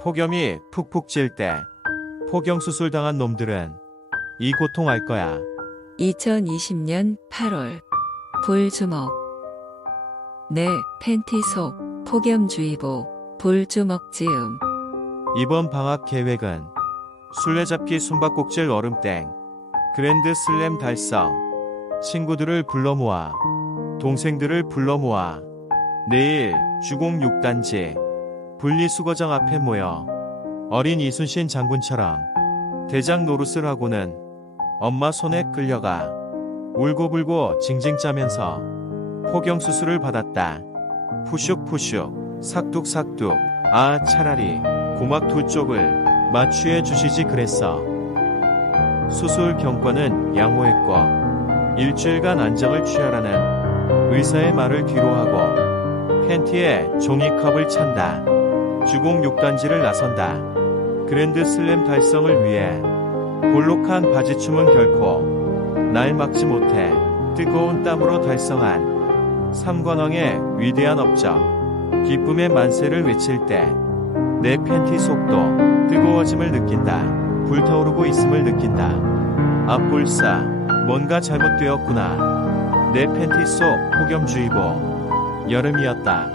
폭염이 푹푹 찔때 폭염 수술 당한 놈들은 이 고통 알 거야. 2020년 8월. 볼주먹. 내 팬티 속 폭염주의보 볼주먹 지음. 이번 방학 계획은 술래잡기 숨바꼭질 얼음땡 그랜드 슬램 달성. 친구들을 불러 모아 동생들을 불러 모아 내일 주공 6단지 분리수거장 앞에 모여 어린 이순신 장군처럼 대장 노릇을 하고는 엄마 손에 끌려가 울고불고 징징 짜면서 폭염 수술을 받았다. 푸슉푸슉 삭둑삭둑 아 차라리 고막 두 쪽을 마취해 주시지 그랬어. 수술 경과는 양호했고 일주일간 안정을 취하라는 의사의 말을 뒤로하고 팬티에 종이컵을 찬다. 주공 6단지를 나선다. 그랜드 슬램 달성을 위해 볼록한 바지춤은 결코 날 막지 못해 뜨거운 땀으로 달성한 삼관왕의 위대한 업적 기쁨의 만세를 외칠 때 내 팬티 속도 뜨거워짐을 느낀다. 불타오르고 있음을 느낀다. 앞볼싸, 뭔가 잘못되었구나. 내 팬티 속 폭염주의보. 여름이었다.